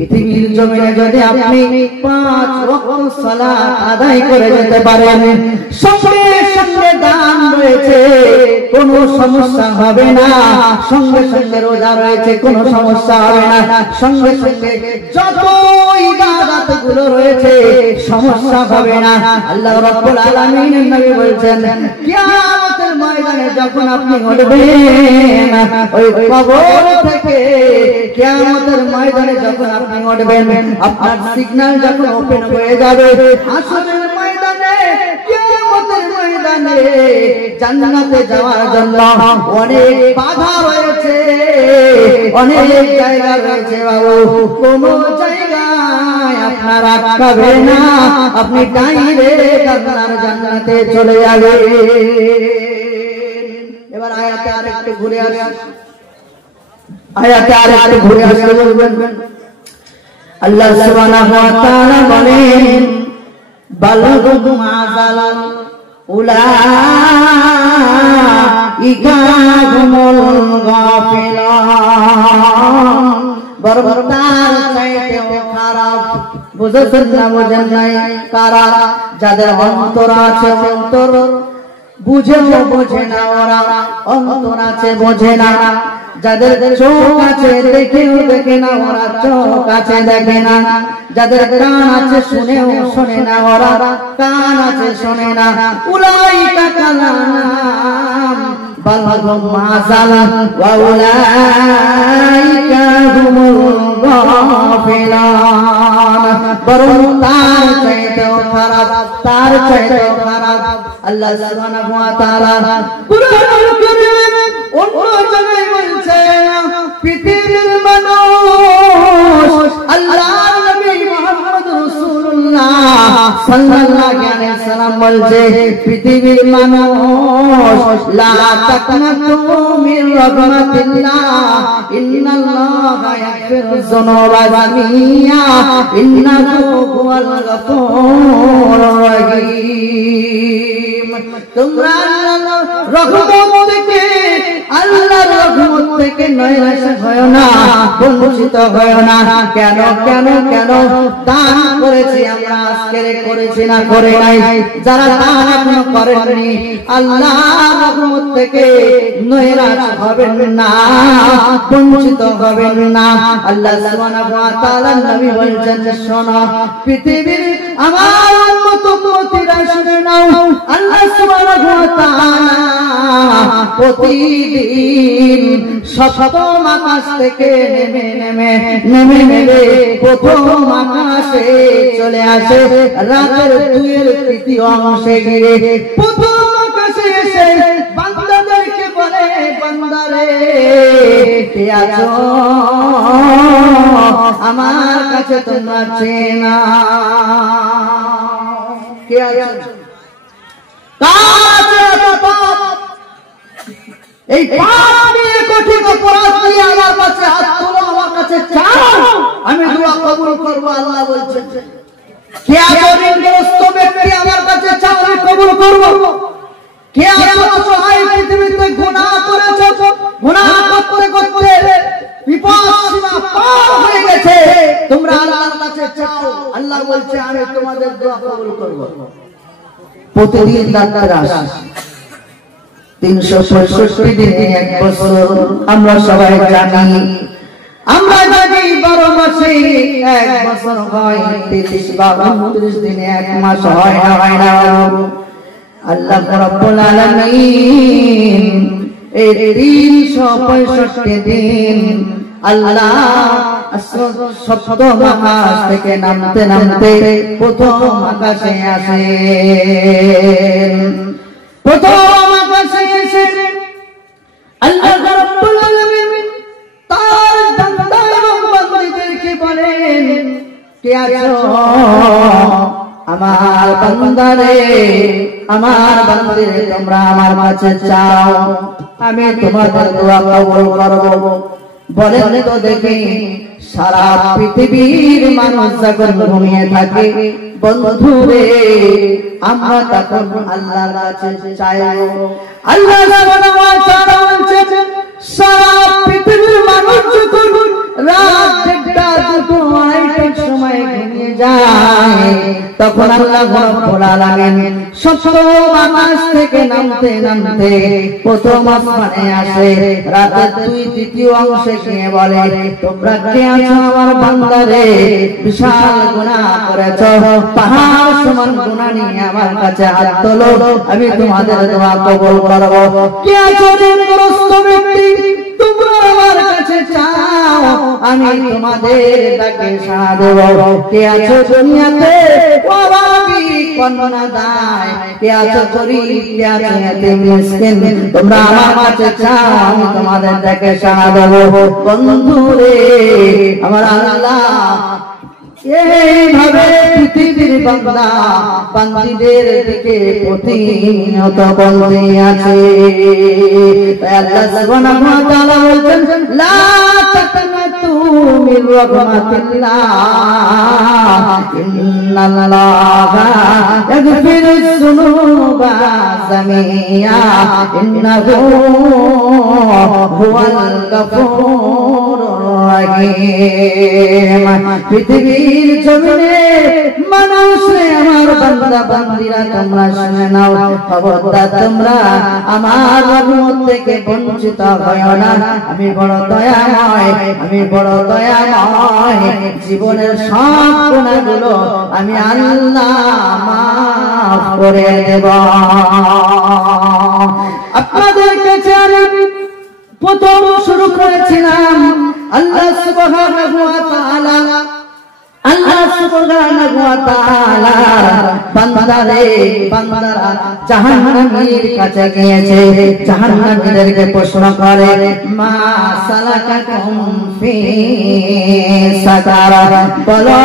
পৃথিবীর জমিনে যদি আপনি 5 ওয়াক্ত সালাত আদায় করে যেতে পারেন, সঙ্গে সঙ্গে দান রয়েছে, কোনো সমস্যা হবে না। সঙ্গে সঙ্গে রোজা রয়েছে, কোনো সমস্যা হবে না। সঙ্গে সঙ্গে যত ইবাদতগুলো রয়েছে সমস্যা হবে না। আল্লাহ রাব্বুল আলামিন নবী বলেছেন, কিয়ামতের ময়দানে যখন আপনি উঠবেন ওই কবর থেকে, কিয়ামতের ময়দানে যখন আপনি উঠবেন, আপনার সিগন্যাল যখন ওপেন হয়ে যাবে, হাসরের ময়দানে, কিয়ামতের ময়দানে জান্নাতে যাওয়ার জন্য অনেক বাধা রয়েছে, অনেক জায়গা রয়েছে বাবু। কোন জায়গায় আপনার আটকাবে না, আপনি ডাইরেক্ট আপনার জান্নাতে চলে যাবে। এবার আয়াতে আরেকটু ঘুরে আসি, আয়াতে আরেকটু ঘুরে আসতে বলবেন। আল্লাহ সুবহানাহু ওয়া তাআলা বলেন, বালগুম আযালাল উলাইকা হুমুল গাফিলান। বরবরতার চাইতেও খারাপ, বুঝেছেন না বুঝেন নাই? কারা? যাদের অন্তর আছে, অন্তর বুঝেও বোঝে না, ওরা অন্তর আছে বোঝে না। যাদের চোখ আছে দেখেও দেখে না, ওরা চোখ আছে দেখে না। যাদের কান আছে শুনেও শোনে না, ওরা কান আছে শোনে না। উলাইকা কালাম বালহুম আযালান ওয়া উলাইকা হুমুল গাফিলান। বরং তার চাইতেও খারাপ, তার চাইতেও খারাপ। আল্লাহ সুবহানাহু ওয়া তাআলা কুরআনুল কারীম অন্য জায়গায় বলছে, পৃথিবীর মানুষ আল্লাহর নবী মুহাম্মদ রাসূলুল্লাহ সাল্লাল্লাহু আলাইহি ওয়াসাল্লাম বলছে, পৃথিবীর মানুষ লা তাকনাতু মির রাহমাতিল্লাহ, ইন্নাল্লাহা ইয়াগফিরুয যুনুবা জামিআ, ইন্নাহু হুয়াল গফুরুর রহিম। তোমরা আল্লাহর রহমত থেকে, আল্লাহর রহমত থেকে নৈরাশ হয় না, বঞ্চিত হয় না। কেন কেন কেন? দান করেছি আমরা, আজকে করেছি না করে নাই। যারা দান এখনো করেননি, আল্লাহর রহমত থেকে নৈরাশ হবেন না, বঞ্চিত হবেন না। আল্লাহ সুবহানাহু ওয়া তাআলা নবী বলেছেন, শোনো পৃথিবীর আমার উম্মত উম্মতিরা শুনে নাও, আল্লাহ সুবহানাহু ওয়া তাআলা প্রতিদিন সপ্তম আকাশ থেকে নেমে প্রথম আকাশে চলে আসে, রাতের 2/3 অংশে গিয়ে প্রথম আকাশে এসে বান্দাদেরকে বলে, বান্দারে কে আছো? আমার কাছে তোমরা চেনা, কে আছো? এই পাপ নিয়ে কঠিন অপরাধ নিয়ে আমার কাছে হাত তোলো, আমার কাছে চাও, আমি দোয়া কবুল করব। আল্লাহ বলছেন, কে আছো ঋণগ্রস্ত ব্যক্তি, আমার কাছে চাও, আমি কবুল করব। কে আছো অসহায়, পৃথিবীতে গুনাহ করেছো, গুনাহ করতে করতে বিপদ সীমা পার হয়ে গেছে, তোমরা আল্লাহর কাছে চাও, আল্লাহ বলছে আমি তোমাদের দোয়া কবুল করব। প্রতিদিন ডাক্তার আসে, 365 দিনে 1 বছর, আমরা সবাই জানি। আমরা জানি 12 মাসে 1 বছর হয়, 30 বা 29 দিনে 1 মাস হয় না, হয় না। আল্লাহ রাব্বুল আলামিন এই 365 দিন আল্লাহ সপ্তম আকাশ থেকে নামতে নামতে প্রথম আকাশে আসেন। প্রথম আকাশে এসে আল্লাহ রাব্বুল আলামিন তার বান্দা এবং বান্দীদেরকে বলেন, কে আছো? আমার বান্দারে, আমার বান্দীরে, তোমরা আমার কাছে চাও, আমি তোমাদের দোয়া কবুল করব। বলেন তো দেখি, সারা পৃথিবীর মানুষ যখন ঘুমিয়ে থাকে, বন্ধুরে আমরা তখন আল্লাহর কাছে চাইব। আল্লাহ সুবহানাহু ওয়া তাআলা বলেন, সারা পৃথিবীর মানুষ যখন রাত 1টা 2টো যায় তখন আল্লাহ রাব্বুল আলামিন সপ্তম আকাশ থেকে নামতে নামতে প্রথম আসমানে আসে রাতের 2/3 অংশে গিয়ে বলে তোমরা কে আছো আমার বান্দারে বিশাল গুনাহ করেছো পাহাড় সমান গুনাহ নিয়ে আমার কাছে হাত তোলো আমি তোমাদের দোয়া কবুল করব কে আছো ঋণগ্রস্ত ব্যক্তি তোমরা আমার কাছে চাও আমি তোমাদের ডাকে সাড়া দেব কে আছো দুনিয়াতে অভাবী কন্যা দায় কে আছো গরীব কে আছো এতিম মিসকিন তোমরা আমার কাছে চাও আমি তোমাদের ডাকে সাড়া দেব বন্ধুরে আমার আল্লাহ এইভাবে পৃথিবীর বান্দা বান্দীদের দিকে প্রতিনিয়ত বলতে আছে আল্লাহ সুবহানাহু ওয়া তাআলা বলেন লা তাকনাতু মির রাহমাতিল্লাহ ইন্নাল্লাহা ইয়াগফিরুজ যুনুবা জামিয়া ইন্নাহু হুয়াল গফুরুর রহিম পৃথিবীর জমিনে মানুষ আমার বান্দা বান্দীরা তোমরা শুনে নাও খবরদার তোমরা আমার রহমত থেকে বঞ্চিত হয়ো না আমি বড় দয়াময় জীবনের সব গুনাহগুলো আমি আল্লাহ মাফ করে দেব আপনাদের কাছে আমি প্রথম শুরু করেছিলাম আল্লাহ সুবহানাহু ওয়া তাআলা বান্দারা জাহান্নামীর কাছে গিয়েছে জাহান্নামীদেরকে প্রশ্ন করে মা সালাকাকুম ফি সাকার বলো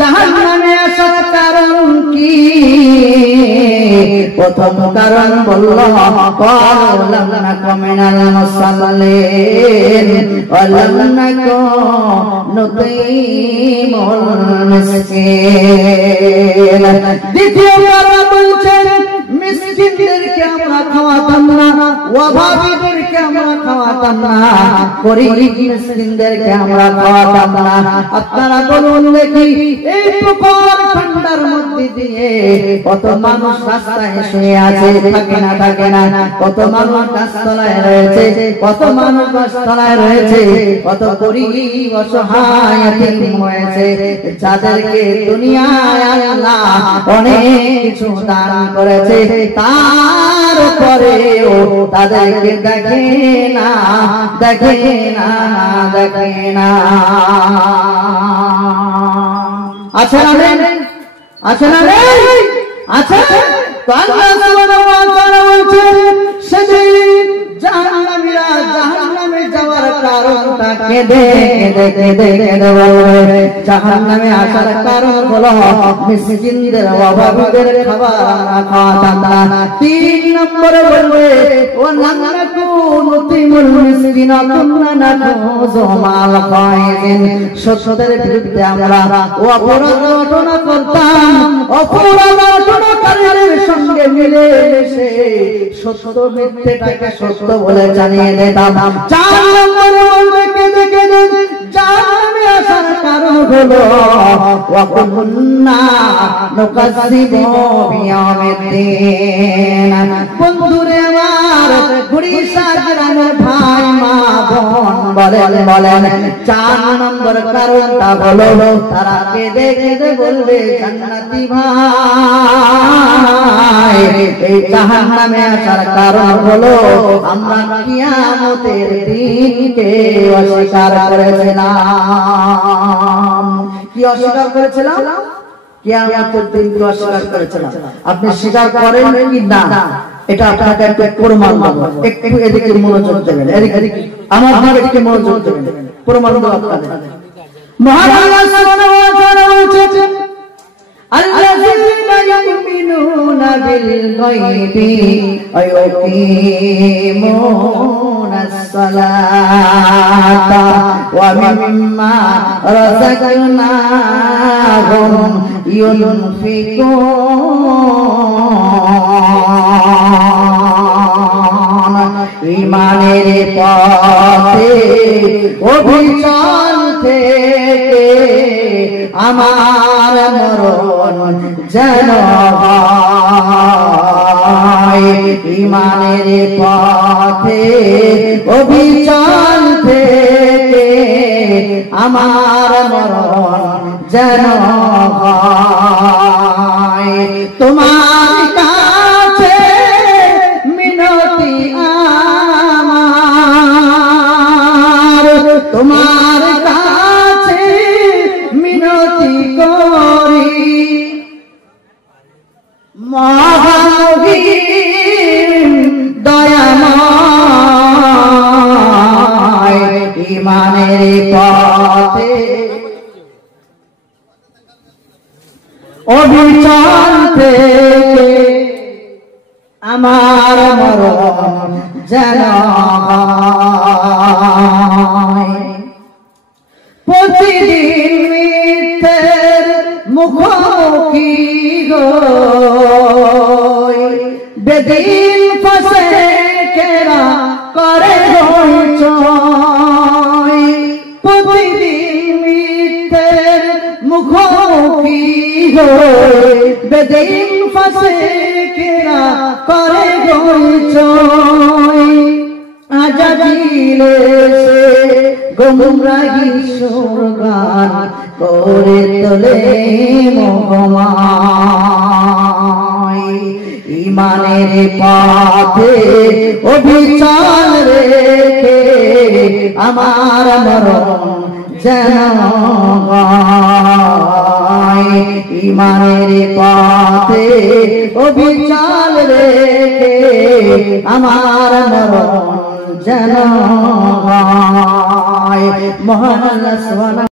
জাহান্নামে আসার কারণ কি প্রথম কারণ বলল লাম নাকু মিনাল মুসাল্লিন ওয়া লাম নাকু নুতিমুল মিসকিন দ্বিতীয় কারণ বলছেন মিসকিনদেরকে আমরা খাওয়াতাম না অভাবীদেরকে আমরা খাওয়াতাম না গরীব মিসকিনদেরকে আমরা খাওয়াতাম না আপনারা বলুন দেখি এই প্রখর ঠান্ডার মধ্যে দিয়ে কত মানুষ রাস্তায় শুয়ে আছে থাকে না কত মানুষ গাছতলায় রয়েছে কত মানুষ গাছতলায় রয়েছে কত গরীব অসহায় এতিম হয়েছে যাদেরকে দুনিয়ায় আল্লাহ অনেক কিছু দান করেছে তারপরেও তাদেরকে দেখে না আছে না রে আছে তো আল্লাহ সুবহানাহু ওয়া তাআলা বলছেন সেদিন জাহান্নামীরা জাহান্নামে যাওয়ার কারণটা কেঁদে বলবে জাহান্নামে আসার কারণ হলো মিসকিনদের অভাবীদের খাবার আমরা খাওয়াতাম না 3 নম্বরে বলবে ওয়া নাকু নুতিমুল মিসকিন কুননা নাকুযু মাল ফাইজিন সত্যের বিরুদ্ধে আমরা অপরাধ ঘটনা করতাম অপরাধ ঘটনাকারীদের সঙ্গে মিলে মিশে সত্য মিথ্যাটাকে সত্য বলে জানিয়ে দিতাম 4 নম্বরে বলবে কেঁদে জাহান্নামে আসার কারণ হলো ওয়া কুননা নুকাযযিবু বিয়াউমিদ্দিন বন্ধুরে আমার গুড়িশা গ্রামের ভাই মা বোন বলেন 4 নম্বর কারণটা হলো তারা কেঁদে বলবে জান্নাতি ভাই এই জাহান্নামে আসার কারণ হলো আমরা কিয়ামতের দিনকে অস্বীকার করেছিলাম কি অস্বীকার করেছিলাম কিয়ামতের দিনকে অস্বীকার করেছিলাম আপনি স্বীকার করেন কি না এটা আপনাকে একটা প্রমাণ দেব একটু এদিকে মনোযোগ দেবেন এদিকে আমার দিকে মনোযোগ দেবেন প্রমাণ দেব আপনাদের মহান আল্লাহ সুবহানাহু ওয়া তাআলা বলেছেন الذين يؤمنون بالغيب ويقيمون الصلاة ومما رزقناهم ينفقون ইমানের পথে অবিচল থেকে আমার মরণ যেন হয় ঈমানের পথে অবিচল থেকে আমার মরণ যেন হয় তোমার কাছে মিনতি আমার তোমার কাছে মিনতি করি মহামহিম দয়াময় ঈমানের পথে অবিচল থেকে আমার মরণ যেন হয় প্রতিদিন মিথ্যের মুখোমুখি হই বেদিন ফসে কেরা করে হইচই প্রতিদিন মিথ্যের মুখোমুখি হই বেদিন ফসে কেরা করে হইচই আজাদিলে গুমরাহি সুরগান করে তোলে মোহমায় ঈমানের পথে অবিচল রেখে আমার মরণ যেন হয় ঈমানের পথে অবিচল রেখে আমার মরণ যেন হয় মহান আল্লাহ সুবহানাহু